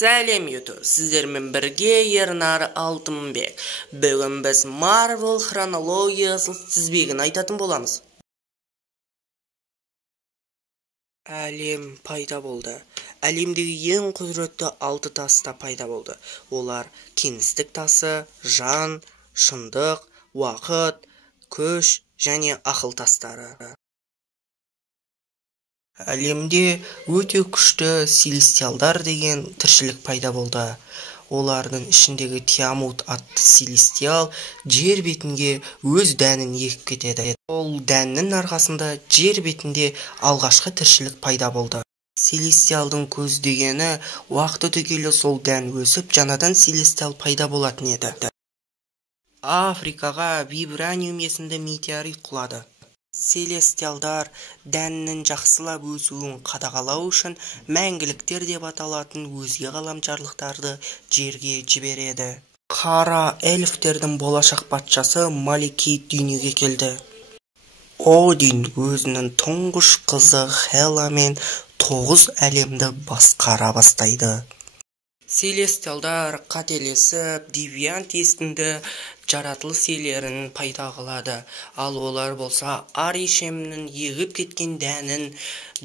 Сәлем YouTube, сіздермен бірге Ернар Алтынбек. Бүгін біз Marvel хронологиясы тізбегін айтатын боламыз. Әлем пайда болды. Әлемдегі ең құдіретті 6 тас та пайда болды. Олар кеңістік тасы, жан, шындық, уақыт, күш және ақыл тастары. Әлемде өте күшті селестиалдар деген тіршілік пайда болды. Олардың ішіндегі Тиамут атты селестиал жер бетінде өз дәнін егіп кетеді. Ол дәннің арқасында жер бетінде алғашқы тіршілік пайда болды. Селестиалдың көздегені уақыт өте келе сол дән өсіп, жаңадан селестиал пайда болатын еді. Африкаға вибраниум есімді метеорит құлады. Селестиалдар дәннің жақсылап өсуін қадағалау үшін мәңгіліктер деп аталатын өзге ғаламшарлықтарды жерге жібереді. Қара эльфтердің болашақ патшасы Малекит дүниеге келді. Один өзінің тұңғыш қызы Хеламен 9 әлемді басқара бастайды. Селестиалдар қателесіп, девиант есімді жаратылыс иелерін пайда қылады. Ал олар болса Аришемнің егіп кеткен дәнін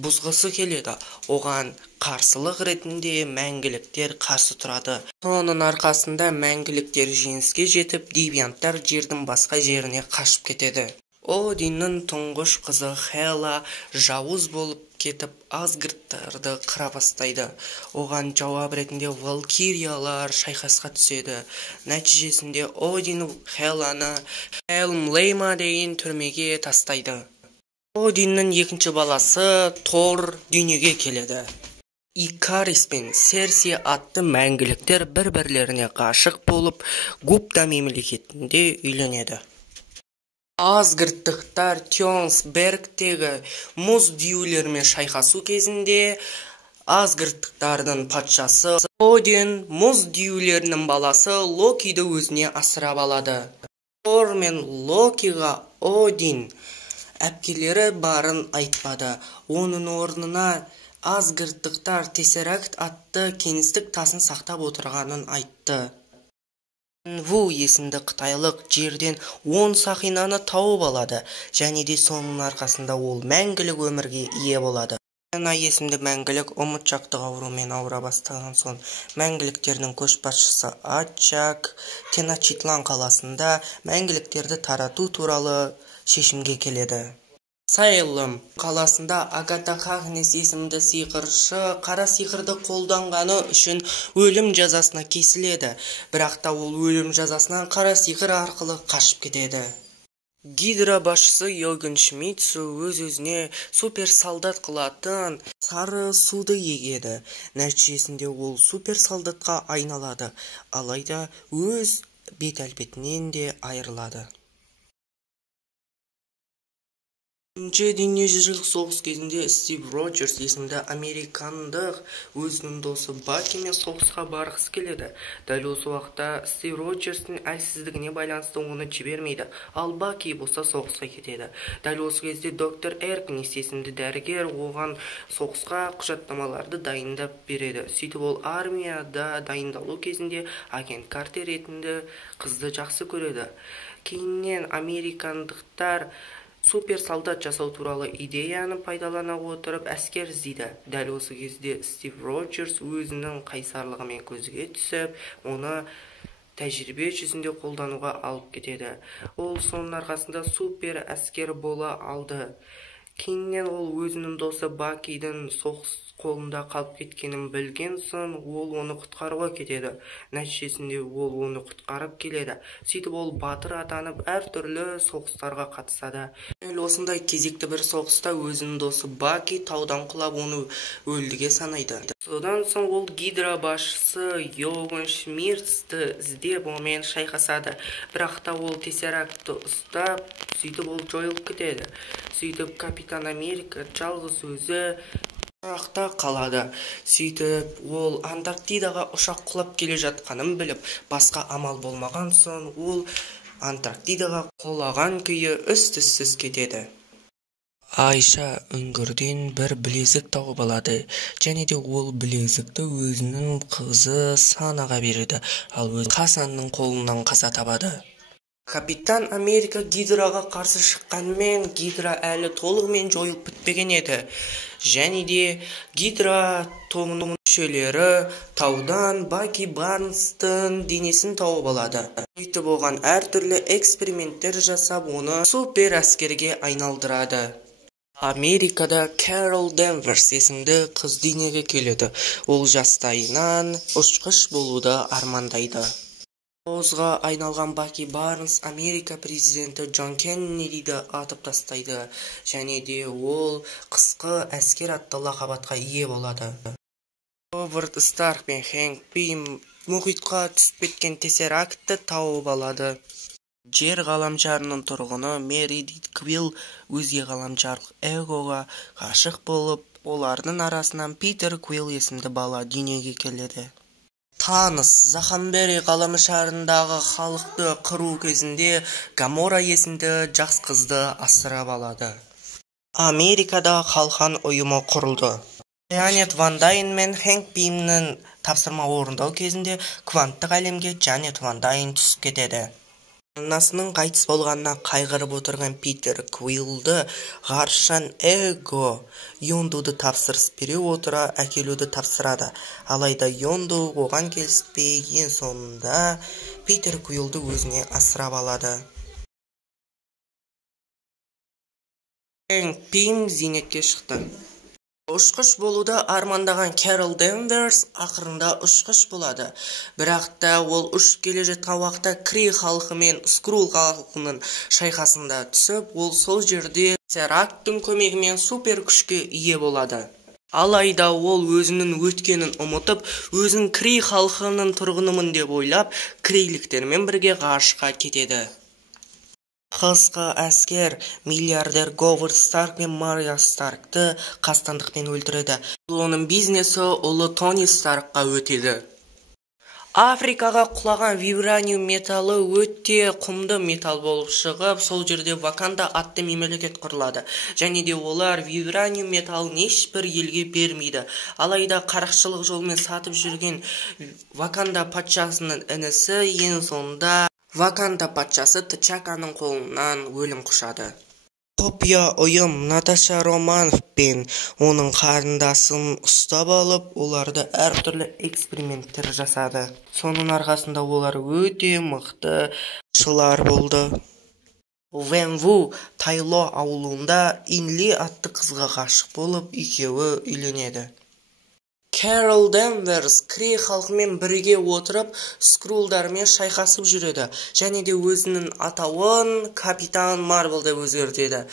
бұзғысы келеді. Оған қарсылық ретінде мәңгіліктер қарсы тұрады. Соның арқасында мәңгіліктер жеңіске жетіп, девианттар жердің басқа жеріне қашып кетеді. Одиннің тұңғыш қызы Хела жауыз болып кетіп, Асгардтарды қыра бастайды. Оған жауап ретінде валкириялар шайқасқа түседі. Нәтижесінде Один Хеланы Хелмлейма деген түрмеге тастайды. Одиннің екінші баласы Тор дүниеге келеді. Икарис пен Серси атты мәңгіліктер бір-бірлеріне ғашық болып, Гупта мемлекетінде үйленеді. Асгардтықтар Тьонсбергтегі мұз дюйлермен шайқасу кезінде Асгардтықтардың патшасы Один мұз дюйлерінің баласы Локиді өзіне асырап алады. Тор мен Локиға Один әпкелері барын айтпады. Оның орнына Асгардтықтар Тессеракт атты кеңістік тасын сақтап отырғанын айтты. Ву есімді қытайлық жерден 10 сақинаны тауып алады, және де соның арқасында ол мәңгілік өмірге ие болады. Ана есімді мәңгілік ұмытшақтық аурумен ауыра бастаған соң, мәңгіліктердің көшбасшысы Ачак Теночтитлан қаласында мәңгіліктерді тарату туралы шешімге келеді. Сайлым қаласында Агата Харкнес есімді сиқыршы қара сиқырды қолданғаны үшін өлім жазасына кесіледі, бірақ та ол өлім жазасынан қара сиқыр арқылы қашып кетеді. Гидра басшысы Йоген Шмидт өз-өзіне супер солдат қылатын сары суды егеді. Нәтижесінде ол супер солдатқа айналады, алайда өз бет-әлпетінен де айырылады. Үшінші дүниежүзілік соғыс кезінде Стив Роджерс есімді американдық өзінің досы Бакимен соғысқа барғысы келеді. Дәл осы уақытта Стив Роджерстің әлсіздігіне байланысты оны жібермейді, ал Баки болса соғысқа кетеді. Дәл осы кезде доктор Эркнис есімді дәрігер оған соғысқа құжаттамаларды дайындап береді. Сөйтіп ол армияда дайындалу кезінде агент Картер ретінде қызды жақсы көреді. Кейіннен американдықтар супер солдат жасау туралы идеяны пайдалана отырып әскер іздейді. Дәл осы кезде Стив Роджерс өзінің қайсарлығымен көзге түсіп, оны тәжірибе жүзінде қолдануға алып кетеді. Ол соның арқасында супер әскер бола алды. Кейіннен ол өзінің досы Бакидің соғыс қолында қалып кеткенін білген соң, ол оны құтқаруға кетеді. Нәтижесінде ол оны құтқарып келеді. Сөйтіп ол батыр атанып, әртүрлі соғыстарға қатысады. Осындай кезекті бір соғыста өзінің досы Баки таудан құлап оны өлдіге санайды. Содан соң ол Гидра басшысы Йоген Шмидтті іздеп онымен шайқасады. Бірақ та ол Тессерактты ұстап, сөйтіп ол жойылып кетеді. Сөйтіп Капитан Америка жалғыз өзі ұшақта қалады. Сөйтіп ол Антарктидаға ұшақ құлап келе жатқанын біліп, басқа амал болмаған соң ол Антарктидаға құлаған күйі із-түзсіз кетеді. Айша үңгірден бір білезік тауып алады, және де ол білезікті өзінің қызы Санаға береді, ал өзі Хасанның қолынан қаза табады. Капитан Америка Гидраға қарсы шыққанмен, Гидра әлі толығымен жойылып бітпеген еді. Және де Гидра тобының мүшелері таудан Баки Барнстың денесін тауып алады. Сөйтіп оған әртүрлі эксперименттер жасап, оны супер әскерге айналдырады. Америкада Кэрол Денверс есімді қыз дүниеге келеді. Ол жастайынан ұшқыш болуды армандайды. Озға айналған Баки Барнс Америка президенті Джон Кеннедиді атып тастайды, және де ол қысқы әскер атты лақап атқа ие болады. Говард Старк пен Хэнк Пим мұхитқа түсіп кеткен тессерактты тауып алады. Жер ғаламшарының тұрғыны Мередит Квилл өзге ғаламшарлық Эгоға ғашық болып, олардың арасынан Питер Квилл есімді бала дүниеге келеді. Таныс Захамбери ғаламшарындағы халықты қыру кезінде Гамора есімді жас қызды асырап алады. Америкада қалқан ұйымы құрылды. Джанет Ван Дайн мен Хэнк Пимнің тапсырма орындау кезінде кванттық әлемге Джанет Ван Дайн түсіп кетеді. Анасының қайтыс болғанына қайғырып отырған Питер Квиллді ғарышан Эго Йондуды тапсырыс бере отыра әкелуді тапсырады. Алайда Йонду оған келіспей, ең соңында Питер Квиллді өзіне асырап алады. Хэнк Пим зейнетке шықты. Ұшқыш болуды армандаған Кэрол Денверс ақырында ұшқыш болады. Бірақ та ол ұшып келе жатқан уақытта Крий халқы мен Скрул халқының шайқасында түсіп, ол сол жерде теракттың көмегімен супер күшке ие болады. Алайда ол өзінің өткенін ұмытып, өзін Крий халқының тұрғынымын деп ойлап, крейліктермен бірге ғарышқа кетеді. Қысқы әскер миллиардер Говард Старк мен Мария Старкты қастандықпен өлтіреді. Оның бизнесі ұлы Тони Старкқа өтеді. Африкаға құлаған вибраниум металы өте құмды металл болып шығып, сол жерде Ваканда атты мемлекет құрылады. Және де олар вибраниум металын ешбір елге бермейді. Алайда қарақшылық жолмен сатып жүрген Ваканда патшасының інісі ең соңында Ваканда патшасы Тчаканың қолынан өлім құшады. Құпия ұйым Наташа Романов пен оның қарындасын ұстап алып, оларды әртүрлі эксперименттер жасады. Соның арқасында олар өте мықты шылар болды. Венву Тайло ауылында Инли атты қызға ғашық болып, екеуі үйленеді. Кэрол Денверс Крей халқымен бірге отырып, скрулдармен шайқасып жүреді, және де өзінің атауын Капитан Марвел деп өзгертеді.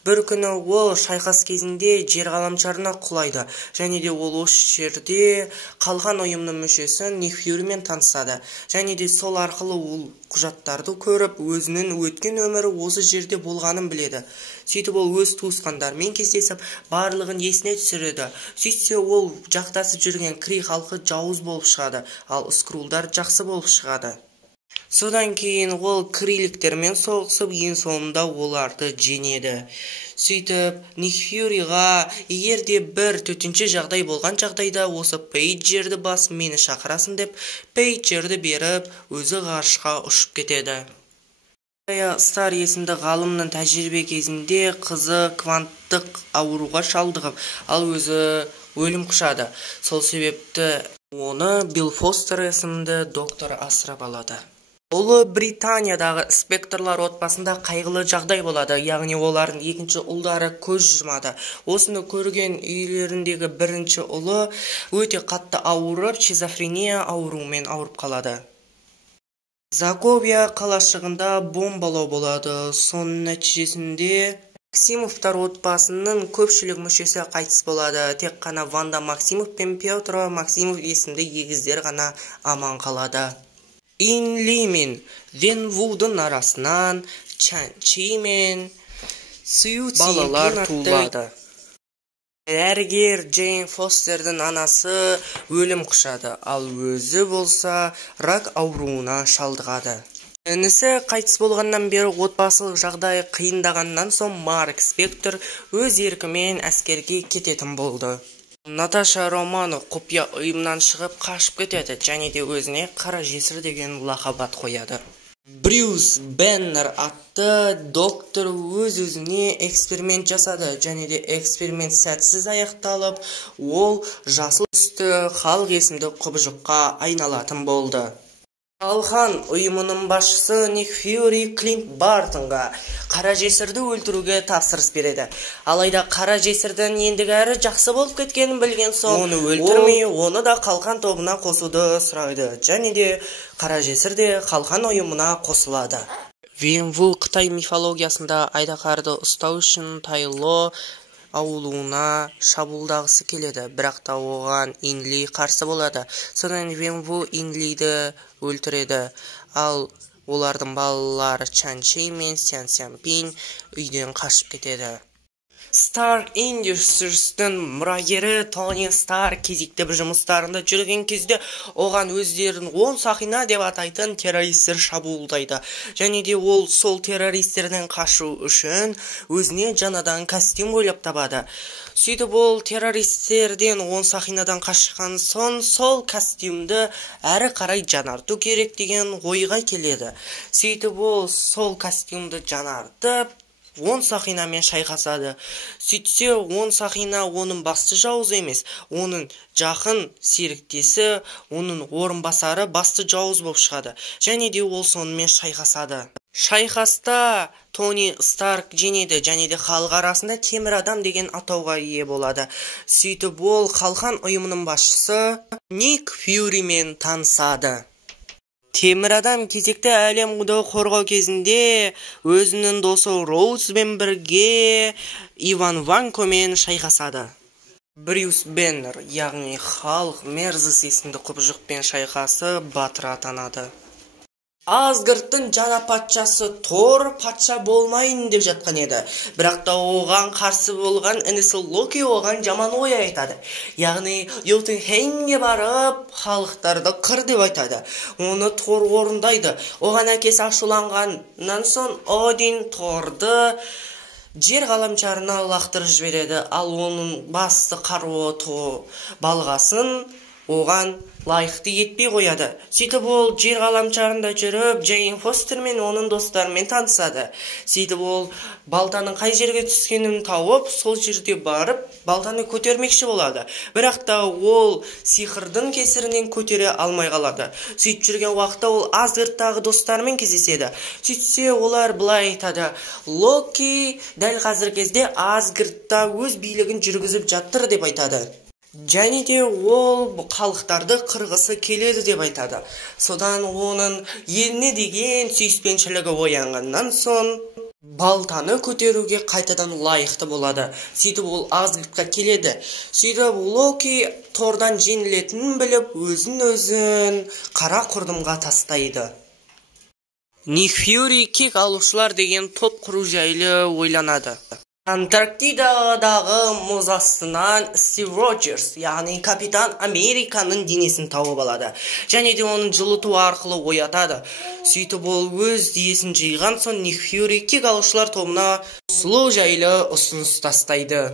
Бір күні ол шайқас кезінде жер ғаламшарына құлайды, және де ол осы жерде қалған ұйымның мүшесі Ник Фьюримен танысады, және де сол арқылы ол құжаттарды көріп, өзінің өткен өмірі осы жерде болғанын біледі. Сөйтіп ол өз туысқандарымен кездесіп, барлығын есіне түсіреді. Сөйтсе ол жақтасып жүрген Крей халқы жауыз болып шығады, ал скрулдар жақсы болып шығады. Содан кейін ол крейліктермен соғысып, ең соңында оларды жеңеді. Сөйтіп, Ник Фьюриға егер де бір төтенше жағдай болған жағдайда осы пейджерді басып мені шақырасың деп, пейджерді беріп, өзі ғарышқа ұшып кетеді. Стар есімді ғалымның тәжірибе кезінде қызы кванттық ауруға шалдығып, ал өзі өлім құшады. Сол себепті оны Билл Фостер есімді доктор асырап алады. Ұлы Британиядағы инспекторлар отбасында қайғылы жағдай болады, яғни олардың екінші ұлдары көз жұмады. Осыны көрген үйлеріндегі бірінші ұлы өте қатты ауырып, шизофрения ауруымен ауырып қалады. Заковия қалашығында бомбалау болады. Соның нәтижесінде Максимовтар отбасының көпшілік мүшесі қайтыс болады. Тек қана Ванда Максимов пен Петр Максимов есімді егіздер ғана аман қалады. Инли мен Венвудың арасынан Чанчи мен Сьюци балалар туылады. Дәрігер Джейн Фостердің анасы өлім құшады, ал өзі болса рак ауруына шалдығады. Інісі қайтыс болғаннан бері отбасылық жағдай қиындағаннан соң Марк Спектор өз еркімен әскерге кететін болды. Наташа Романов құпия ұйымнан шығып қашып кетеді және де өзіне қара жесір деген лақап қояды. Брюс Беннер атты доктор өз-өзіне эксперимент жасады және де эксперимент сәтсіз аяқталып, ол жасыл түсті халық есімді құбыжыққа айналатын болды. Қалқан ұйымының басшысы Ник Фьюри Клинт Бартонға қара жесірді өлтіруге тапсырыс береді. Алайда қара жесірдің ендігі әрі жақсы болып кеткенін білген соң, оны өлтірмей, оны да қалқан тобына қосуды сұрайды. Және де қара жесір де қалқан ұйымына қосылады. Вен Ву Қытай мифологиясында айдаһарды ұстау үшін Тайло ауылына шабуылдағысы келеді, бірақ та оған Инли қарсы болады. Содан Вен Ву Инлиді өлтіреді, ал олардың балалары Чан Чжи мен Сян Сянпин үйден қашып кетеді. Stark Industries-тің мұрагері Тони Старк кезекті бір жұмыстарында жүрген кезде оған өздерін 10 сақина деп атайтын террористер шабуылдайды. Және де ол сол террористерден қашу үшін өзіне жаңадан костюм ойлап табады. Сөйтіп ол террористерден 10 сақинадан қашқан соң сол костюмді әрі қарай жаңарту керек деген ойға келеді. Сөйтіп ол сол костюмді жаңартып 10 сақинамен шайқасады. Сөйтсе 10 сақина оның басты жауыз емес, оның жақын серіктесі, оның орынбасары басты жауыз болып шығады. Және де ол сонымен шайқасады. Шайқаста Тони Старк жеңеді және де халық арасында темір адам деген атауға ие болады. Сөйтіп ол қалқан ұйымының басшысы Ник Фьюримен танысады. Темір адам кезекті әлемді қорғау кезінде өзінің досы Роузбен бірге Иван Ванкомен шайқасады. Брюс Беннер, яғни халық Мерзес есімді құбыжықпен шайқасы батыр атанады. Асгардтың жаңа патшасы Тор патша болмайын деп жатқан еді. Бірақ та оған қарсы болған інісі Локи оған жаман ой айтады. Яғни Йотунхеймге барып, халықтарды қыр деп айтады. Оны Тор орындайды. Оған әкесі ашуланғаннан соң Один Торды жер ғаламшарына лақтырып жібереді. Ал оның басты қаруы балғасын оған лайықты етпей қояды. Сөйтіп ол жер ғаламшарында жүріп, Джейн Фостер мен оның достарымен танысады. Сөйтіп ол балтаның қай жерге түскенін тауып, сол жерде барып, балтаны көтермекші болады. Бірақ та ол сиқырдың кесірінен көтере алмай қалады. Сөйтіп жүрген уақытта ол Асгардтағы достарымен кездеседі. Сөйтсе олар былай айтады: Локи дәл қазір кезде Асгардта өз билігін жүргізіп жатыр деп айтады. Және де ол халықтарды қырғысы келеді деп айтады. Содан оның еліне деген сүйіспеншілігі оянғаннан соң балтаны көтеруге қайтадан лайықты болады. Сөйтіп ол Асгардқа келеді. Сөйтіп Локи Тордан жеңілетінін біліп, өзін қара құрдымға тастайды. Ник Фьюри кек алушылар деген топ құру жайлы ойланады. Антарктидадағы мұз астынан Стив Роджерс, яғни Капитан Американың денесін тауып алады. Және де оның жылыту арқылы оятады. Сөйтіп ол өз денесін жиған соң Ник Фьюри кек алушылар тобына сұлу жайлы ұсыныс тастайды.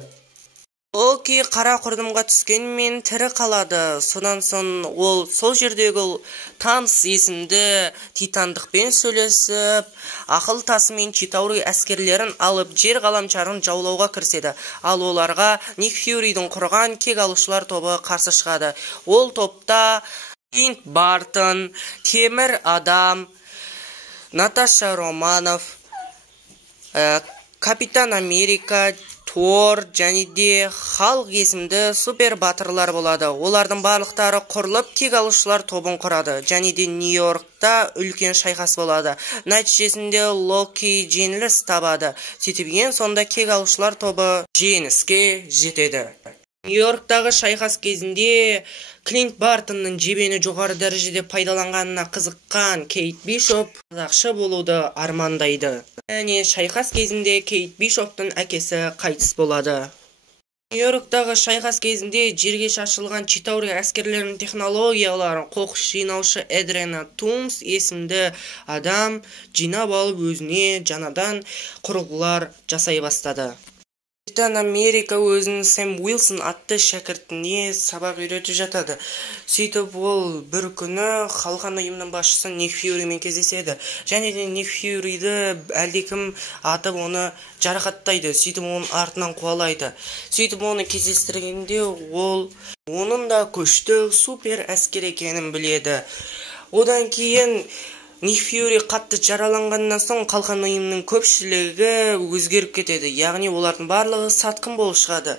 Локи қара құрдымға түскенмен тірі қалады. Содан соң ол сол жердегі Танс есімді титандықпен сөйлесіп, ақыл тасымен Читаури әскерлерін алып жер ғаламшарын жаулауға кіріседі. Ал оларға Ник Фьюридің құрған кек алушылар тобы қарсы шығады. Ол топта Клинт Бартон, Темір адам, Наташа Романов, Капитан Америка, Тор және де Халк есімді супер батырлар болады. Олардың барлықтары құрылып кек алушылар тобын құрады. Және де Нью-Йоркта үлкен шайқас болады. Нәтижесінде Локи жеңіліс табады. Сөйтіп ең сонда кек алушылар тобы жеңіске жетеді. Нью-Йорктағы шайқас кезінде Клинт Бартонның жебені жоғары дәрежеде пайдаланғанына қызыққан Кейт Бишоп қазақшы болуды армандайды. Және шайқас кезінде Кейт Бишоптың әкесі қайтыс болады. Нью-Йорктағы шайқас кезінде жерге шашылған Читаури әскерлерінің технологияларын қоқыс жинаушы Эдриан Тумс есімді адам жинап алып өзіне жаңадан құрылғылар жасай бастады. Капитан Америка өзінің Сэм Уилсон атты шәкіртіне сабақ үйретіп жатады. Сөйтіп ол бір күні қалған ұйымның басшысы Ник Фьюримен кездеседі. Және де Ник Фьюриді әлдекім атып оны жарақаттайды. Сөйтіп оның артынан қуалайды. Сөйтіп оны кездестіргенде ол оның да күшті супер әскер екенін біледі. Одан кейін Ник Фьюри қатты жараланғаннан соң қалған ұйымның көпшілігі өзгеріп кетеді. Яғни олардың барлығы сатқын болып шығады.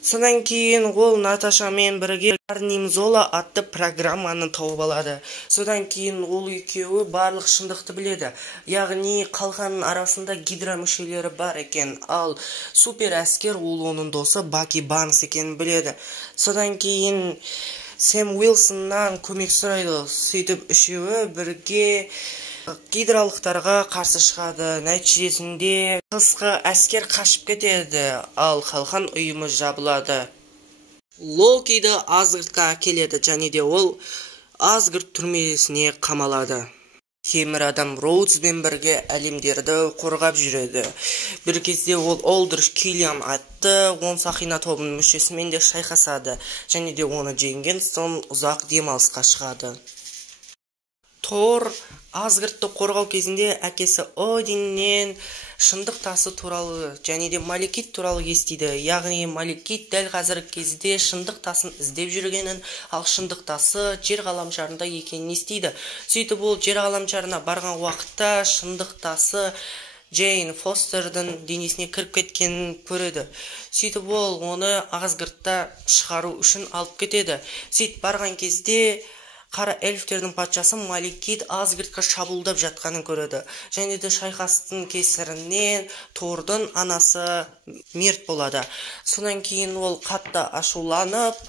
Содан кейін ол Наташамен бірге Карнимзола атты программаны тауып алады. Содан кейін ол екеуі барлық шындықты біледі. Яғни қалғанның арасында гидра мүшелері бар екен, ал супер әскер ол оның досы Баки Барнс екенін біледі. Содан кейін Сэм Уилсоннан көмек сұрайды. Сөйтіп үшеуі бірге гидралықтарға қарсы шығады. Нәтижесінде қысқы әскер қашып кетеді, ал қалған ұйымы жабылады. Локиді Асгардқа келеді, және де ол Асгард түрмесіне қамалады. Темір адам Роудспен бірге әлемдерді қорғап жүреді. Бір кезде ол Олдрич Киллиан атты 10 сақина тобының мүшесімен де шайқасады, және де оны жеңген соң ұзақ демалысқа шығады. Тор Асгардты қорғау кезінде әкесі Одиннен шындық тасы туралы және де Малекит туралы естиді. Яғни Малекит дәл қазіргі кезде шындық тасын іздеп жүргенін, ал шындық тасы жер ғаламшарында екенін естиді. Сөйтіп ол жер ғаламшарына барған уақытта шындық тасы Джейн Фостердің денесіне кіріп кеткенін көреді. Сөйтіп ол оны Асгардта шығару үшін алып кетеді. Сөйтіп барған кезде қара эльфтердің патшасы Малекит Асгардқа шабуылдап жатқанын көреді. Және де шайқастың кесірінен Тордың анасы мерт болады. Содан кейін ол қатты ашуланып,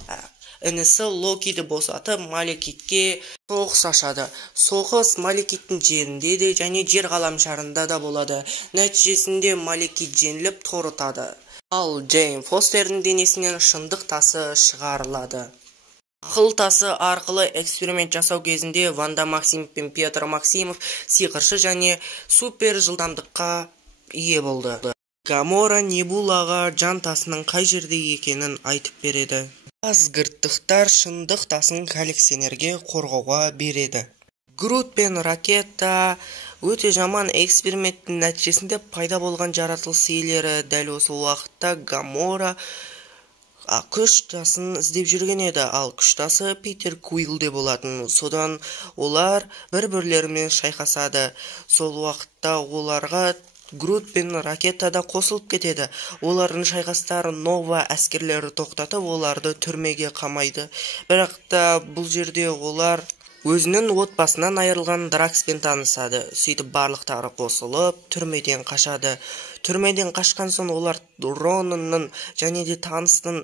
інісі Локиді босатып Малекитке соғыс ашады. Соғыс Малекиттің жерінде де және жер ғаламшарында да болады. Нәтижесінде Малекит жеңіліп Тор ұтады. Ал Джейн Фостердің денесінен шындық тасы шығарылады. Ақыл тасы арқылы эксперимент жасау кезінде Ванда Максимов пен Петр Максимов сиқыршы және супер жылдамдыққа ие болды. Гамора Небулаға жан тасының қай жерде екенін айтып береді. Асгардтықтар шындық тасын коллекционерге қорғауға береді. Грут пен Ракета өте жаман эксперименттің нәтижесінде пайда болған жаратылыс иелері. Дәл осы уақытта Гамора күш тасын іздеп жүрген еді, ал күш тасы Питер Куилде болатын. Содан олар бір-бірлерімен шайқасады. Сол уақытта оларға Грут пен Ракета да қосылып кетеді. Олардың шайқастары Нова әскерлері тоқтатып, оларды түрмеге қамайды. Бірақ та бұл жерде олар өзінің отбасынан айырылған Дракспен танысады. Сөйтіп барлықтары қосылып, түрмеден қашады. Түрмеден қашқан соң олар Ронанның және де таныстың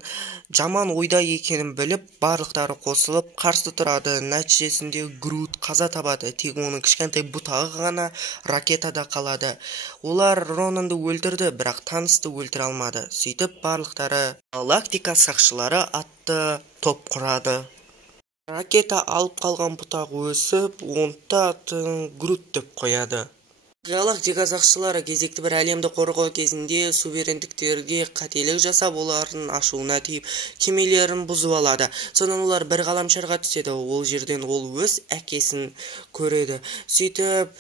жаман ойда екенін біліп, барлықтары қосылып қарсы тұрады. Нәтижесінде Грут қаза табады. Тек оның кішкентай бұтағы ғана Ракетада қалады. Олар Ронанды өлтірді, бірақ танысты өлтіре алмады. Сөйтіп барлықтары Галактика сақшылары атты топ құрады. Ракета алып қалған бұтағы өсіп, онда атын Грут деп қояды. Галактика сақшылары кезекті бір әлемді қорғау кезінде суверендіктерге қателік жасап, олардың ашуына тиіп, кемелерін бұзып алады. Содан олар бір ғаламшарға түседі. Ол жерден ол өз әкесін көреді. Сөйтіп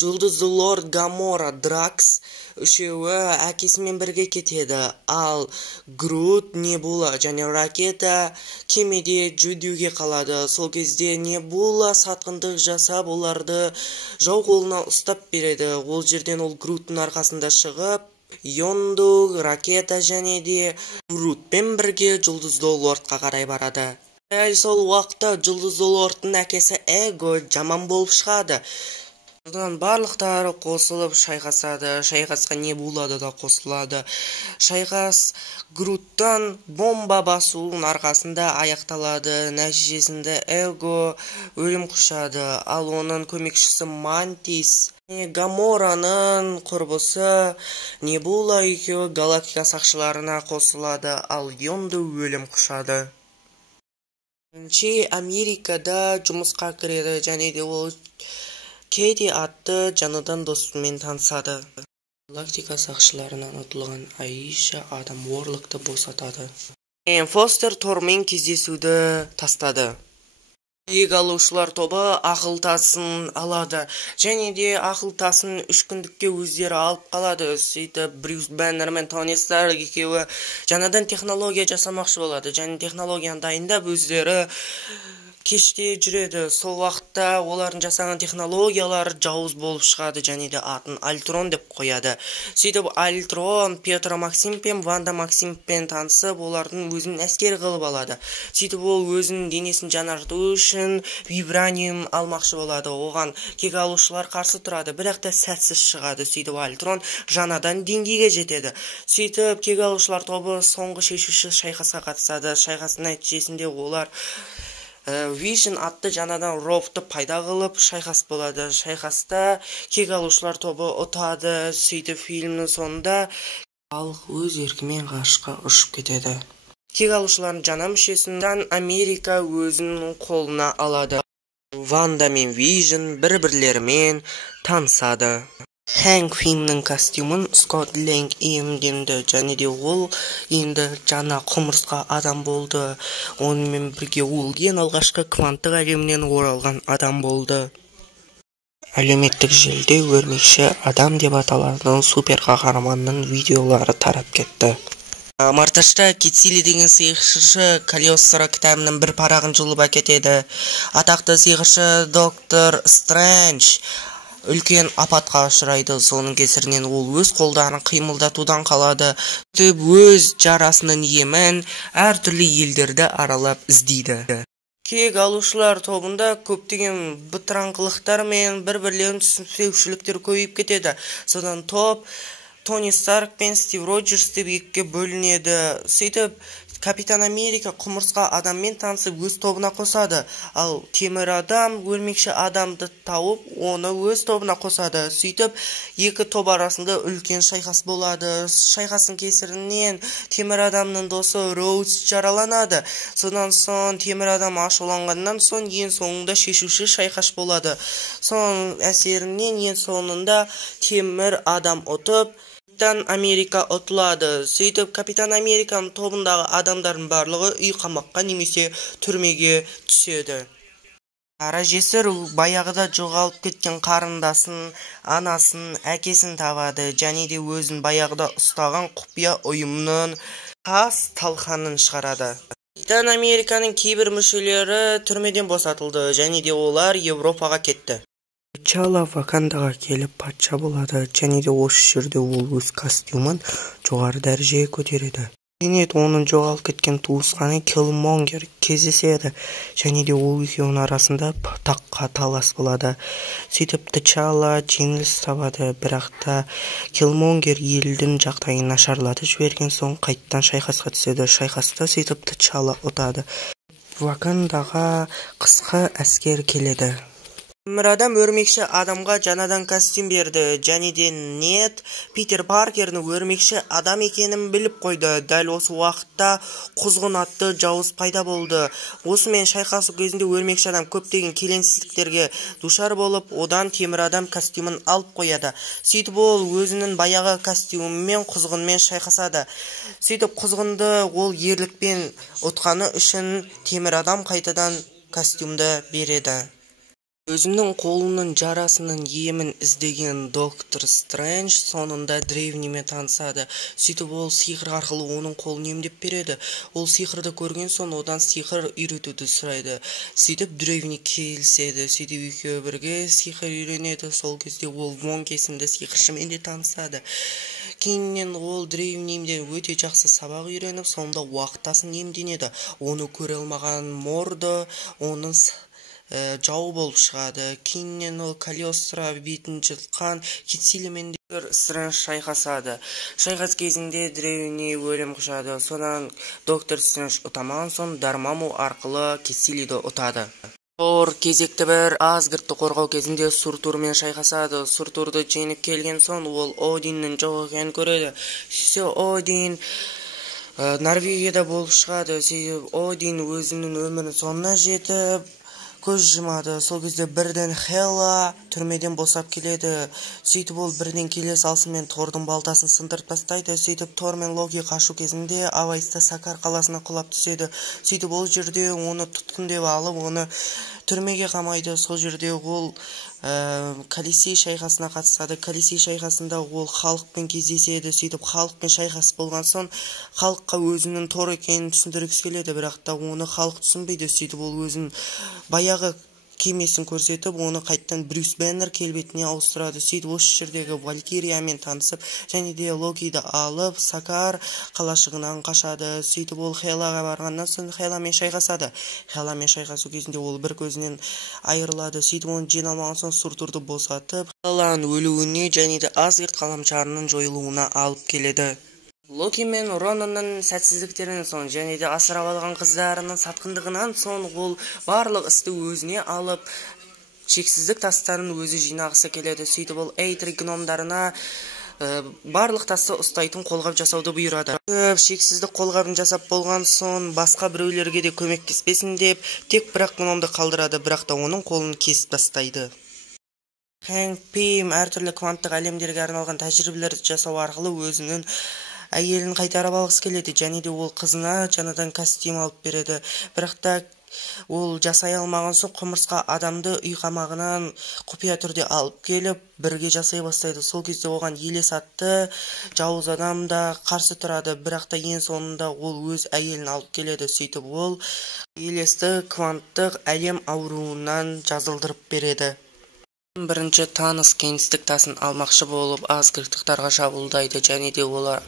Жұлдызды лорд Гамора Дракс үшеуі әкесімен бірге кетеді, ал Грут, Небула және Ракета кемеде жүдеуге қалады. Сол кезде Небула сатқындық жасап, оларды жау қолына ұстап береді. Ол жерден ол Груттың арқасында шығып, Йонду, Ракета және де Грутпен бірге Жұлдызды лордқа қарай барады. Сол уақытта Жұлдызды лордтың әкесі Эго жаман болып шығады. Содан барлықтары қосылып шайқасады. Шайқасқа Небулада да қосылады. Шайқас Груттан бомба басуының арқасында аяқталады. Нәтижесінде Эго өлім құшады, ал оның көмекшісі Мантис Гамораның құрбысы Небула екеуі галактика сақшыларына қосылады, ал Йонды өлім құшады. Америкада жұмысқа кіреді және де ол Кэти атты жаңадан досымен танысады. Галактика сақшыларынан ұтылған Аиша Адам Уорлокты босатады. Фостер Тормен кездесуді тастады. Кек алушылар тобы ақылтасын алады және де ақылтасын 3 күндікке өздері алып қалады. Сөйтіп Брюс Бэннер мен Тони Старк екеуі жаңадан технология жасамақшы болады және технологияны дайындап өздері кеште жүреді. Сол уақытта олардың жасаған технологиялар жауыз болып шығады және де атын Альтрон деп қояды. Сөйтіп Альтрон Петра Максим пен Ванда Максимпен танысып, олардың өзін әскер қылып алады. Сөйтіп ол өзінің денесін жаңарту үшін вибраниум алмақшы болады. Оған кек алушылар қарсы тұрады, бірақ та сәтсіз шығады. Сөйтіп Альтрон жаңадан деңгейге жетеді. Сөйтіп кек алушылар тобы соңғы шешуші шайқасқа қатысады. Шайқастың нәтижесінде олар Vision атты жаңадан роботты пайда қылып шайқас болады. Шайқаста кек алушылар тобы ұтады. Сөйтіп фильмнің соңында халық өз еркімен ғарышқа ұшып кетеді. Кек алушылардың жаңа мүшесін Америка өзінің қолына алады. Ванда мен Vision бір-бірлерімен танысады. Хэнк Пимнің костюмын Скотт Лэнг иемденді және де ол енді жаңа құмырсқа адам болды. Онымен бірге ол ең алғашқы кванттық әлемінен оралған адам болды. Әлеуметтік желіде өрмекші адам деп аталатын супер қаһарманның видеолары тарап кетті. Марташта Китсили деген сиқыршы Калиостро кітабының бір парағын жұлып әкетеді. Атақты сиқыршы доктор Стрэндж үлкен апатқа ұшырайды. Соның кесірінен ол өз қолдарын қимылдатудан қалады. Өз жарасының емін әртүрлі елдерді аралап іздейді. Кек алушылар тобында көптеген бытыраңқылықтар мен бір-бірлерін түсінбеушіліктер көбейіп кетеді. Содан топ Тони Старк пен Стив Роджерс деп екіге бөлінеді. Сөйтіп Капитан Америка құмырсқа адаммен танысып өз тобына қосады, ал темір адам өрмекші адамды тауып, оны өз тобына қосады. Сөйтіп, екі топ арасында үлкен шайқас болады. Шайқастың кесірінен темір адамның досы Роуз жараланады. Содан соң темір адам ашуланғаннан соң ең соңында шешуші шайқас болады. Соның әсерінен ең соңында темір адам ұтып, Америка ұтылады. Сөйтіп, Капитан Американың тобындағы адамдардың барлығы үй қамаққа немесе түрмеге түседі. Қара жесір баяғыда жоғалып кеткен қарындасын, анасын, әкесін табады және де өзін баяғыда ұстаған құпия ұйымның қас талқанын шығарады. Капитан Американың кейбір мүшелері түрмеден босатылды және де олар Европаға кетті. T'Challa Вакандаға келіп патша болады және де осы жерде ол өз костюмын жоғары дәрежеге көтереді. Кенет оның жоғалып кеткен туысқаны Killmonger кездеседі және де ол екеуінің арасында таққа талас болады. Сөйтіп T'Challa жеңіліс табады, бірақ та Killmonger елдің жағдайын нашарлатып жіберген соң қайттан шайқасқа түседі. Шайқаста сөйтіп T'Challa ұтады. Вакандаға қысқы әскер келеді. Темір адам өрмекші адамға жаңадан костюм берді және де Нед Питер Паркердің өрмекші адам екенін біліп қойды. Дәл осы уақытта құзғын атты жауыз пайда болды. Осымен шайқасу кезінде өрмекші адам көптеген келеңсіздіктерге душар болып, одан темір адам костюмын алып қояды. Сөйтіп ол өзінің баяғы костюмымен құзғынмен шайқасады. Сөйтіп құзғынды ол ерлікпен ұтқаны үшін темір адам қайтадан костюмды береді. Өзінің қолының жарасының емін іздеген доктор Стрэндж соңында древнимен танысады. Сөйтіп ол сиқыр арқылы оның қолын емдеп береді. Ол сиқырды көрген соң одан сиқыр үйретуді сұрайды. Сөйтіп древни келіседі. Сөйтіп екеуі бірге сиқыр үйренеді. Сол кезде ол Вонг есімді сиқыршымен де танысады. Кейіннен ол древнимден өте жақсы сабақ үйреніп, сонда уақыттасын емденеді. Оны көре алмаған Мордо оның жау болып шығады. Кейіннен ол Калиостро бетін жылтқан Китсилімен Стрэндж шайқасады. Шайқас кезінде древни өлім құшады. Содан доктор Стрэндж ұтамаған соң Дармаму арқылы Китсилиді ұтады. Тор кезекті бір Асгардты қорғау кезінде Суртурмен шайқасады. Суртурды жеңіп келген соң ол Одиннің жоқ екенін көреді. Сөйтсе Один Норвегияда болып шығады. Один өзінің өмірінің соңына жетіп көз жұмады. Сол кезде бірден Хела түрмеден босап келеді. Сөйтіп ол бірден келе салысымен Тордың балтасын сындырып тастайды. Сөйтіп Тор мен Локи қашу кезінде Авайста Сакар қаласына құлап түседі. Сөйтіп ол жерде оны тұтқын деп алып, оны түрмеге қамайды. Сол жерде ол Колизей шайқасына қатысады. Колизей шайқасында ол халықпен кездеседі. Сөйтіп халықпен шайқас болған соң халыққа өзінің Тор екенін түсіндіргісі келеді, бірақ та оны халық түсінбейді. Сөйтіп ол өзінің баяғы кемесін көрсетіп, оны қайттан Брюс Беннер келбетіне ауыстырады. Сөйтіп осы жердегі Валькириямен танысып, және де Локиді алып, Сакар қалашығынан қашады. Сөйтіп ол Хелаға барғаннан соң Хеламен шайқасады. Хеламен шайқасу кезінде ол бір көзінен айырылады. Сөйтіп оны жеңе алмаған соң Суртурды босатып, Хеланың өлуіне және де Асгард ғаламшарының жойылуына алып келеді. Локи мен Ронанның сәтсіздіктерінен соң және де асырап алған қыздарының сатқындығынан соң ол барлық істі өзіне алып, шексіздік тастарын өзі жинағысы келеді. Сөйтіп ол Эйтри гномдарына барлық тасты ұстайтын қолғап жасауды бұйырады. Шексіздік қолғабын жасап болған соң басқа біреулерге де көмектеспесін деп, тек бірақ гномды қалдырады, бірақ та оның қолын кесіп тастайды. Хэнк Пим әртүрлі кванттық әлемдерге арналған тәжірибелерді жасау арқылы өзінің әйелін қайтарып алғысы келеді, және де ол қызына жаңадан костюм алып береді. Бірақ та ол жасай алмаған соң құмырсқа адамды үй қамағынан құпия түрде алып келіп, бірге жасай бастайды. Сол кезде оған Елес атты жауыз адам да қарсы тұрады, бірақ та ең соңында ол өз әйелін алып келеді. Сөйтіп ол Елесті кванттық әлем ауруынан жазылдырып береді. Бірінші Танос кеңістік тасын алмақшы болып Асгардтықтарға шабуылдайды, және де олар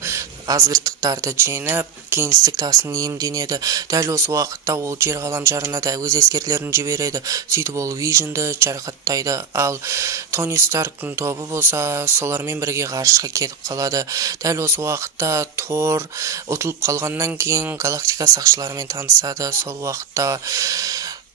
Асгардтықтарды жеңіп, кеңістік тасын иемденеді. Дәл осы уақытта ол жер ғаламшарына да өз әскерлерін жібереді. Сөйтіп ол Вижнді жарақаттайды, ал Тони Старктың тобы болса, солармен бірге ғарышқа кетіп қалады. Дәл осы уақытта Тор ұтылып қалғаннан кейін галактика сақшыларымен танысады. Сол уақытта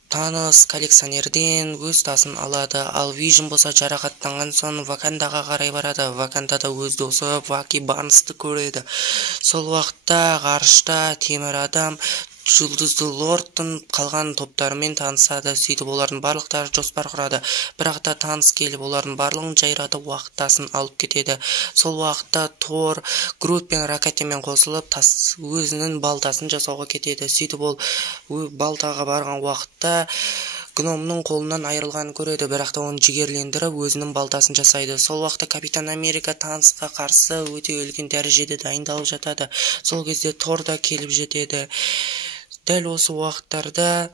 Танос коллекционерден өз тасын алады, ал Вижн болса жарақаттанған соң Вакандаға қарай барады. Вакандада өз досы Ваки Барнсты көреді. Сол уақытта ғарышта темір адам Жұлдызды Лордтың қалған топтарымен танысады. Сөйтіп олардың барлықтары жоспар құрады. Бірақ та Танос келіп олардың барлығын жайратып уақыттасын алып кетеді. Сол уақытта Тор Грут пен Ракетамен қосылып өзінің балтасын жасауға кетеді. Сөйтіп ол балтаға барған уақытта гномның қолынан айырылғанын көреді, бірақ та оны жігерлендіріп өзінің балтасын жасайды. Сол уақытта Капитан Америка Таносқа қарсы өте үлкен дәрежеде дайындалып жатады. Сол кезде Тор да келіп жетеді. Дәл осы уақыттарда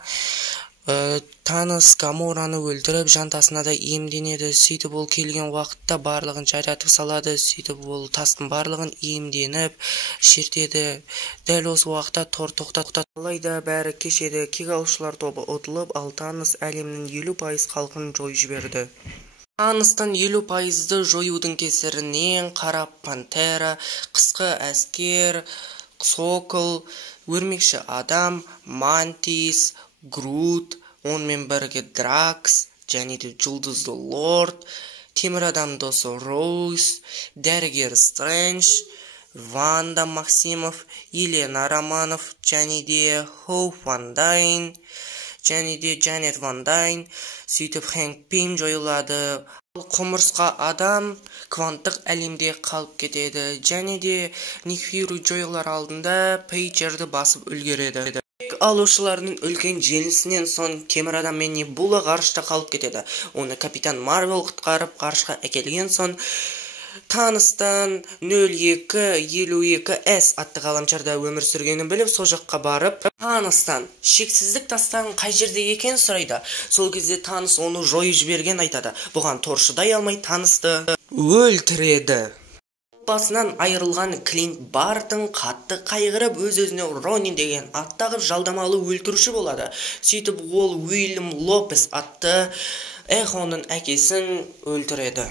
Танос Гамораны өлтіріп, жантасына да иемденеді. Сөйтіп ол келген уақытта барлығын жайратып салады. Сөйтіп ол тастың барлығын иемденіп, шертеді. Дәл осы уақытта Тор тоқтатты. Алайда бәрі кешеді. Кек алушылар тобы ұтылып, ал Танос әлемнің 50% халқын жойып жіберді. Таныстың 50%-ды жоюдың кесірінен Қара Пантера, Қысқы әскер, Сокол, Өрмекші адам, Мантис, Грут, онымен бірге Дракс, және де Жұлдызды Лорд, темір адам досы Роуз, дәрігер Стрэндж, Ванда Максимов, Елена Романов, және де Хоуп Ван Дайн, және де Джанет Ван Дайн. Сөйтіп Хэнк Пим жойылады. Құмырсқа адам кванттық әлемде қалып кетеді, және де Ник Фьюри жойылар алдында Пейджерді басып үлгереді. Алушылардың үлкен жеңісінен соң темір адам мен Небула ғарышта қалып кетеді. Оны Капитан Марвел құтқарып ғарышқа әкелген соң Таныстан 0252S атты ғаламшарда өмір сүргенін біліп, сол жаққа барып, Таныстан шексіздік тастан қай жерде екен сұрайды. Сол кезде Танос оны жойып жіберген айтады. Бұған Тор шыдай алмай Таносты өлтіреді. Басынан айырылған Клинт Бартон қатты қайғырып, өз-өзіне Ронин деген аттағы жалдамалы өлтіруші болады. Сөйтіп ол Уильям Лопес атты Эхоның әкесін өлтіреді.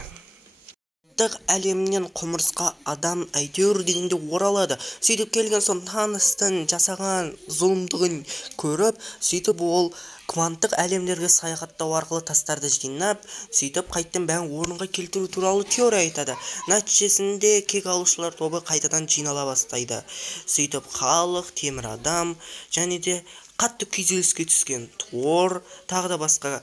әлемнен құмырсқа адам әйтеуір дегенде оралады. Сөйтіп келген соң таныстың жасаған зұлымдығын көріп, сөйтіп ол кванттық әлемдерге саяхаттау арқылы тастарды жинап, сөйтіп қайттан бәрін орынға келтіру туралы теория айтады. Нәтижесінде кек алушылар тобы қайтадан жинала бастайды. Сөйтіп халық, темір адам және де қатты күйзеліске түскен Тор, тағы да басқа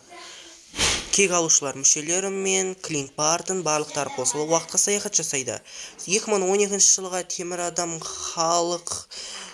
кек алушылар мүшелері мен Клинт Бартон барлықтары қосылып уақытқа саяхат жасайды. 2012 жылға темір адам, халық,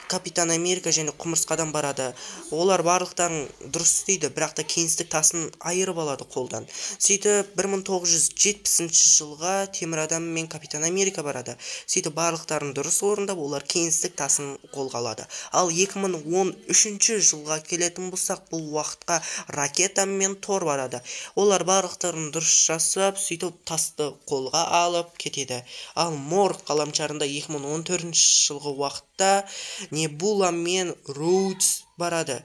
Капитан Америка және құмырсқадан барады. Олар барлықтарын дұрыс істейді, бірақ та кеңістік тасын айырып алады қолдан. Сөйтіп 1970 жылға темір адам мен Капитан Америка барады. Сөйтіп барлықтарын дұрыс орындап, олар кеңістік тасын қолға алады. Ал 2013 жылға келетін болсақ, бұл уақытқа ракета мен Тор барады. Олар барлықтарын дұрыс жасап, сөйтіп тасты қолға алып кетеді. Ал Морг ғаламшарында 2014 жылғы уақытта Небула мен Роудс барады.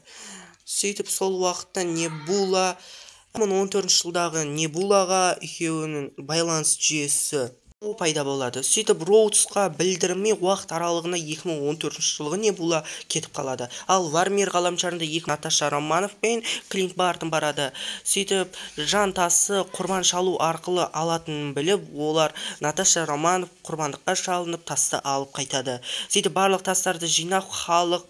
Сөйтіп сол уақытта Небула 2014 жылдағы Небулаға екеуінің байланыс жүйесі пайда болады. Сөйтіп Роудсқа білдірмей уақыт аралығына 2014 жылғы Небула кетіп қалады. Ал Вармир ғаламшарында Наташа Романов пен Клинт Бартон барады. Сөйтіп жантасы құрбан шалу арқылы алатынын біліп, олар Наташа Романов құрбандыққа шалынып тасты алып қайтады. Сөйтіп барлық тастарды жинап, халық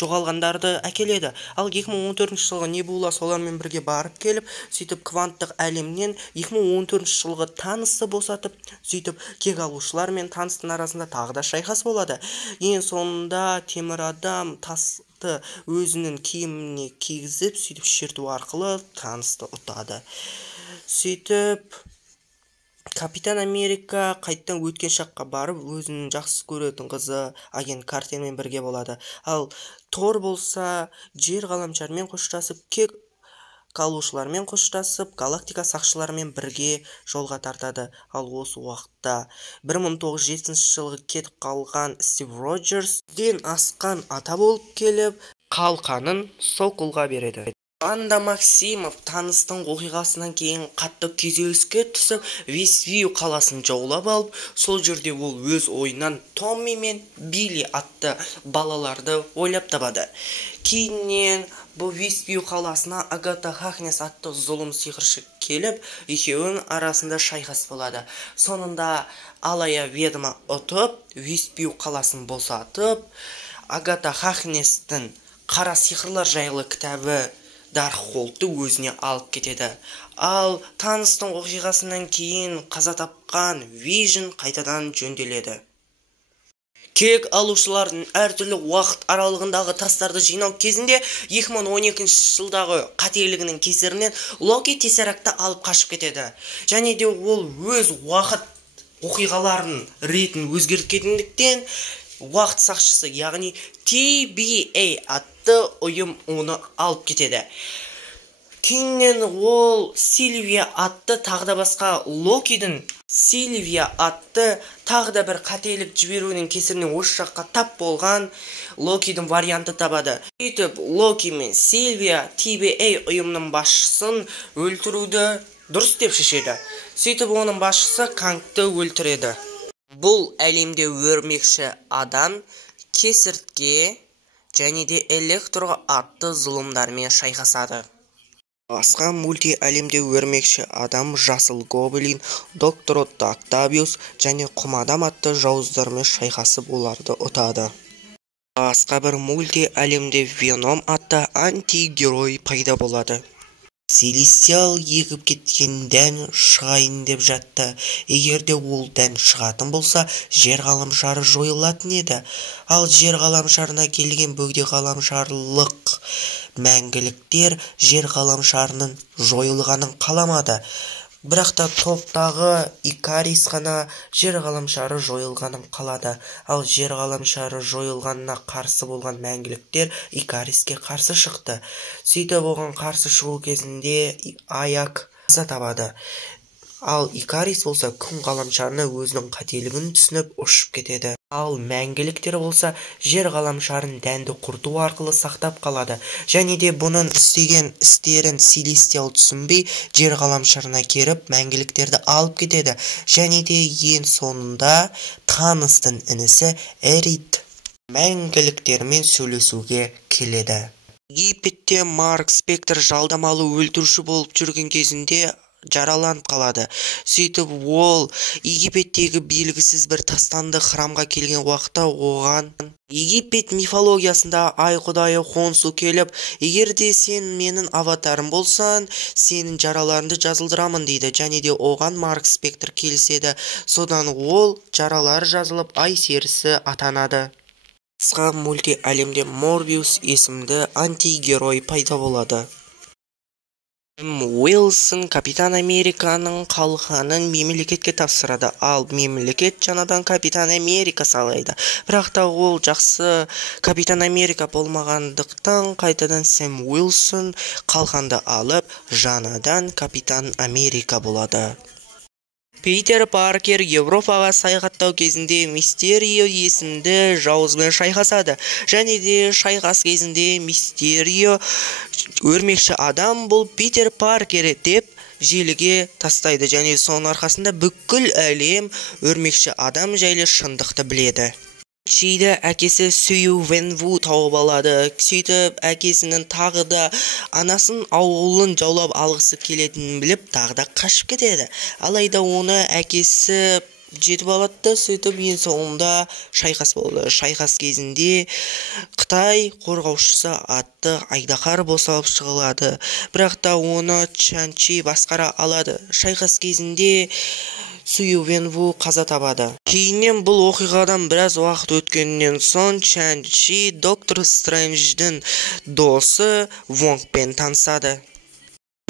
жоғалғандарды әкеледі. Ал 2014 жылғы Небула солармен бірге барып келіп, сөйтіп кванттық әлемнен 2014 жылғы танысты босатып, сөйтіп кек алушылар мен таныстың арасында тағы да шайқас болады. Ең соңында темір адам тасты өзінің киіміне кигізіп, сөйтіп шерту арқылы танысты ұтады. Сөйтіп Капитан Америка қайттан өткен шаққа барып, өзінің жақсы көретін қызы агент Картермен бірге болады. Ал Тор болса, жер ғаламшармен қоштасып, кек алушылармен қоштасып, галактика сақшыларымен бірге жолға тартады. Ал осы уақытта 1907 жылғы кетіп қалған Стив Роджерстен асқан ата болып келіп, қалқанын Соколға береді. Ванда Максимов таныстың оқиғасынан кейін қатты күйзеліске түсіп, Вествью қаласын жаулап алып, сол жерде ол өз ойынан Томми мен Билли атты балаларды ойлап табады. Кейіннен бұл Вествью қаласына Агата Харкнес атты зұлым сиқыршы келіп, екеуінің арасында шайқас болады. Сонында алая ведьма ұтып, Вествью қаласын босатып, Агата Харкнестің қара сиқырлар жайлы кітабы Даркхолдты өзіне алып кетеді. Ал таныстың оқиғасынан кейін қаза тапқан Вижн қайтадан жөнделеді. Кек алушылардың әртүрлі уақыт аралығындағы тастарды жинау кезінде 2012 жылдағы қателігінің кесірінен Локи Тессерактты алып қашып кетеді. Және де ол өз уақыт оқиғаларын ретін өзгерткендіктен уақыт сақшысы, яғни TVA атты ұйым оны алып кетеді. Кейіннен ол Сильвия атты тағы да басқа Локидің Сильвия атты тағы да бір қателік жіберуінің кесірінен осы жаққа тап болған Локидің варианты табады. Сөйтіп Локи мен Сильвия TVA ұйымның басшысын өлтіруді дұрыс деп шешеді. Сөйтіп оның басшысы Кангты өлтіреді. Бұл әлемде өрмекші адам, кесіртке және де электрға атты зұлымдармен шайқасады. Басқа мульти әлемде өрмекші адам, жасыл гоблин, доктор Отто Октавиус және құм адам атты жауыздармен шайқасып оларды ұтады. Басқа бір мульти әлемде Веном атты антигерой пайда болады. Селестиал егіп кеткен дән шығайын деп жатты. Егерде ол дән шығатын болса, жер ғаламшары жойылатын еді. Ал жер ғаламшарына келген бөгде ғаламшарлық мәңгіліктер жер ғаламшарының жойылғанын қаламады. Бірақ та топтағы Икарис қана жер ғаламшары жойылғанын қалады. Ал жер ғаламшары жойылғанына қарсы болған мәңгіліктер Икариске қарсы шықты. Сөйтіп оған қарсы шығу кезінде Аяк қаза табады. Ал Икарис болса күн ғаламшарына өзінің қателігін түсініп ұшып кетеді. Ал мәңгіліктер болса жер ғаламшарын дәнді құрту арқылы сақтап қалады. Және де бұның істеген істерін Селестиал түсінбей жер ғаламшарына керіп мәңгіліктерді алып кетеді. Және де ең соңында Таныстың інісі Эрит мәңгіліктермен сөйлесуге келеді. Египетте Марк Спектр жалдамалы өлтіруші болып жүрген кезінде жараланып қалады. Сөйтіп ол Египеттегі белгісіз бір тастанды храмға келген уақытта оған Египет мифологиясында ай құдайы Хонсу келіп, егер де сен менің аватарым болсан, сенің жараларыңды жазылдырамын дейді. Және де оған Марк Спектр келіседі. Содан ол жаралары жазылып ай серісі атанады. Қысқа мульти әлемде Морбиус есімді антигерой пайда болады. Уилсон Капитан Американың қалқанын мемлекетке тапсырады, ал мемлекет жаңадан Капитан Америка салайды. Бірақ та ол жақсы Капитан Америка болмағандықтан қайтадан Сэм Уилсон қалқанды алып, жаңадан Капитан Америка болады. Питер Паркер Европаға саяхаттау кезінде Мистерио есімді жауызбен шайқасады. Және де шайқас кезінде Мистерио өрмекші адам бұл Питер Паркер деп желіге тастайды. Және соның арқасында бүкіл әлем өрмекші адам жайлы шындықты біледі. Шиді әкесі Сюй Венву тауып алады. Сөйтіп әкесінің тағы да анасын ауылын жаулап алғысы келетінін біліп тағы да қашып кетеді. Алайда оны әкесі жетіп алады. Сөйтіп ең соңында шайқас болды. Шайқас кезінде Қытай қорғаушысы атты айдаһар босалып шығылады. Бірақ та оны Чанчи басқара алады. Шайқас кезінде Сюй Венву қаза табады. Кейіннен бұл оқиғадан біраз уақыт өткеннен соң Чанчи Доктор Стрэндждің досы Вонгпен танысады.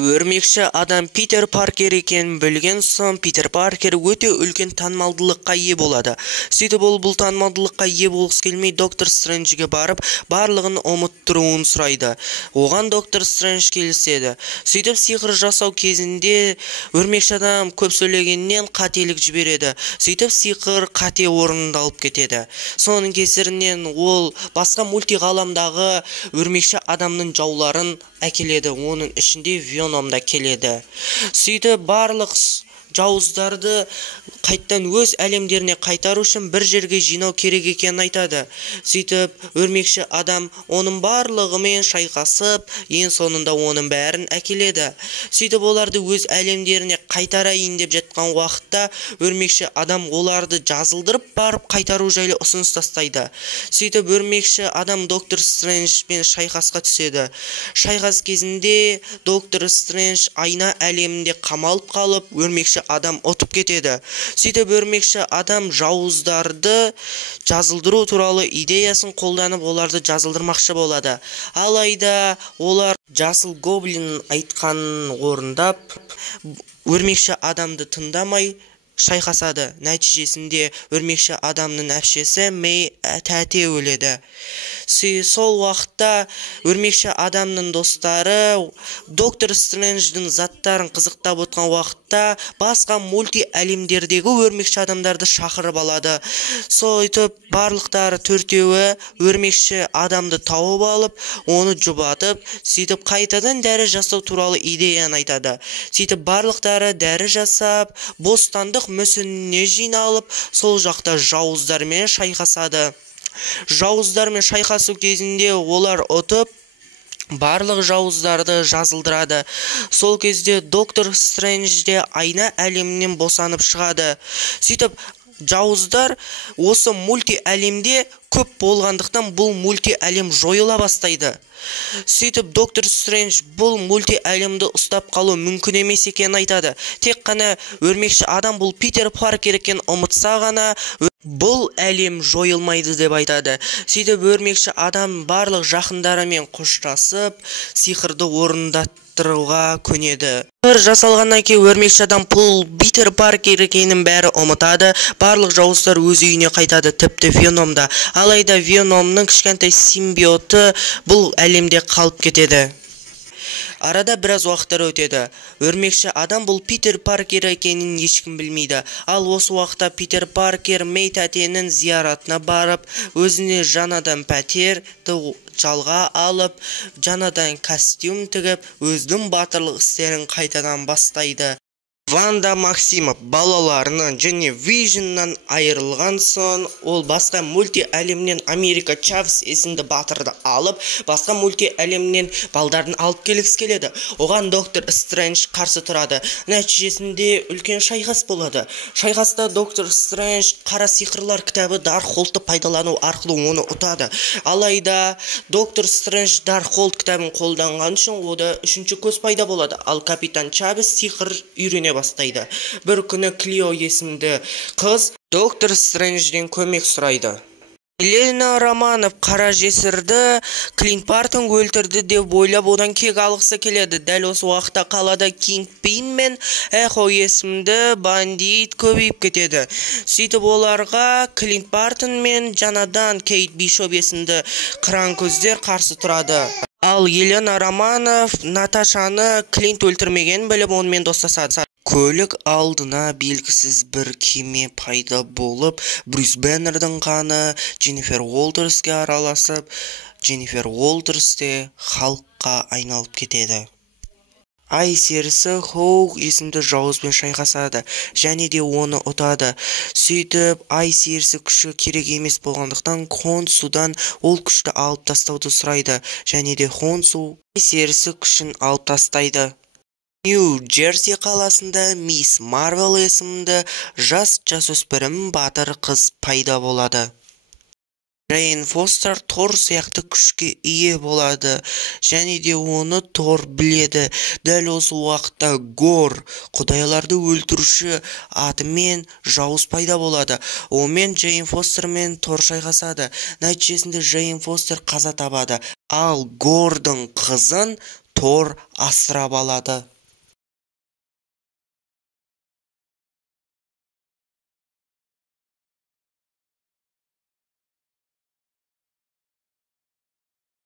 Өрмекші адам Питер Паркер екенін білген соң Питер Паркер өте үлкен танымалдылыққа ие болады. Сөйтіп ол бұл танымалдылыққа ие болғысы келмей Доктор Стрэнджге барып, барлығын ұмыттыруын сұрайды. Оған Доктор Стрэндж келіседі. Сөйтіп сиқыр жасау кезінде өрмекші адам көп сөйлегеннен қателік жібереді. Сөйтіп сиқыр қате орындалып кетеді. Соның кесірінен ол басқа мультиғаламдағы өрмекші адамның жауларын әкеледі. Оның ішінде Веномда келеді. Сөйтіп барлық жауыздарды қайттан өз әлемдеріне қайтару үшін бір жерге жинау керек екенін айтады. Сөйтіп өрмекші адам оның барлығымен шайқасып, ең соңында оның бәрін әкеледі. Сөйтіп оларды өз әлемдеріне қайтарайын деп жатқан уақытта өрмекші адам оларды жазылдырып барып қайтару жайлы ұсыныс тастайды. Сөйтіп өрмекші адам Доктор Стрэнджбен шайқасқа түседі. Шайқас кезінде Доктор Стрэндж айна әлемінде қамалып қалып, өрмекші адам ұтып кетеді. Сөйтіп өрмекші адам жауыздарды жазылдыру туралы идеясын қолданып, оларды жазылдырмақшы болады. Алайда олар жасыл гоблиннің айтқанын орындап, өрмекші адамды тыңдамай шайқасады. Нәтижесінде өрмекші адамның әпшесі Мэй тәте өледі. Сол уақытта өрмекші адамның достары Доктор Стрэндждің заттарын қызықтап отқан уақытта басқа мульти әлемдердегі өрмекші адамдарды шақырып алады. Сөйтіп барлықтары төртеуі өрмекші адамды тауып алып, оны жұбатып, сөйтіп қайтадан дәрі жасау туралы идеяны айтады. Сөйтіп барлықтары дәрі жасап, бостандық мүсініне жиналып, сол жақта жауыздармен шайқасады. Жауыздармен шайқасу кезінде олар ұтып, барлық жауыздарды жазылдырады. Сол кезде Доктор Стрэндж де айна әлемінен босанып шығады. Сөйтіп жауыздар осы мульти әлемде көп болғандықтан бұл мульти әлем жойыла бастайды. Сөйтіп Доктор Стрэндж бұл мульти әлемді ұстап қалу мүмкін емес екенін айтады. Тек қана өрмекші адам бұл Питер Паркер екенін ұмытса ғана бұл әлем жойылмайды деп айтады. Сөйтіп өрмекші адам барлық жақындарымен қоштасып, сиқырды орындаттыруға көнеді. Жасалғаннан кейін өрмекші адам бұл Питер Паркер екенін бәрі ұмытады. Барлық жауыздар өз үйіне қайтады, тіпті Веномда. Алайда Веномның кішкентай симбиоты бұл әлемде қалып кетеді. Арада біраз уақыттар өтеді. Өрмекші адам бұл Питер Паркер екенін ешкім білмейді. Ал осы уақытта Питер Паркер Мэй тәтенің зияратына барып, өзіне жаңадан пәтерді жалға алып, жаңадан костюм тігіп, өзінің батырлық істерін қайтадан бастайды. Ванда Максимов балаларынан және Вижннан айырылған соң, ол басқа мульти әлемнен Америка Чавес есімді батырды алып, басқа мульти әлемнен балдарын алып келгісі келеді. Оған доктор Стрэндж қарсы тұрады. Нәтижесінде үлкен шайқас болады. Шайқаста доктор Стрэндж қара сиқырлар кітабы Даркхолдты пайдалану арқылы оны ұтады. Алайда доктор Стрэндж Даркхолд кітабын қолданған үшін ода үшінші көз пайда болады. Ал капитан Чавес сиқыр үйрене бастайды. Бір күні Клио есімді қыз доктор Стрэнджден көмек сұрайды. Елена Романов қара жесірді Клинт Бартон өлтірді деп ойлап одан кек алғысы келеді. Дәл осы уақытта қалада Кингпин мен Эхо есімді бандит көбейіп кетеді. Сөйтіп оларға Клинт Бартон мен жаңадан Кейт Бишоп есімді қыран көздер қарсы тұрады. Ал Елена Романов Наташаны Клинт өлтірмеген біліп онымен достасады. Көлік алдына белгісіз бір кеме пайда болып, Брюс Беннердің қаны Дженнифер Уолтерске араласып, Дженнифер Уолтерс те халыққа айналып кетеді. Ай серісі Хоук есімді жауызбен шайқасады, және де оны ұтады. Сөйтіп, Ай серісі күші керек емес болғандықтан Хонсудан ол күшті алып тастауды сұрайды, және де Хонсу Ай серісі күшін алып тастайды. Нью-Джерси қаласында Мисс Марвел есімді жасөспірім батыр қыз пайда болады. Джейн Фостер Тор сияқты күшке ие болады, және де оны Тор біледі. Дәл осы уақытта Гор, құдайларды өлтіруші атымен жауыз пайда болады. Онымен Джейн Фостер мен Тор шайқасады. Нәтижесінде Джейн Фостер қаза табады, ал Гордың қызын Тор асырап алады.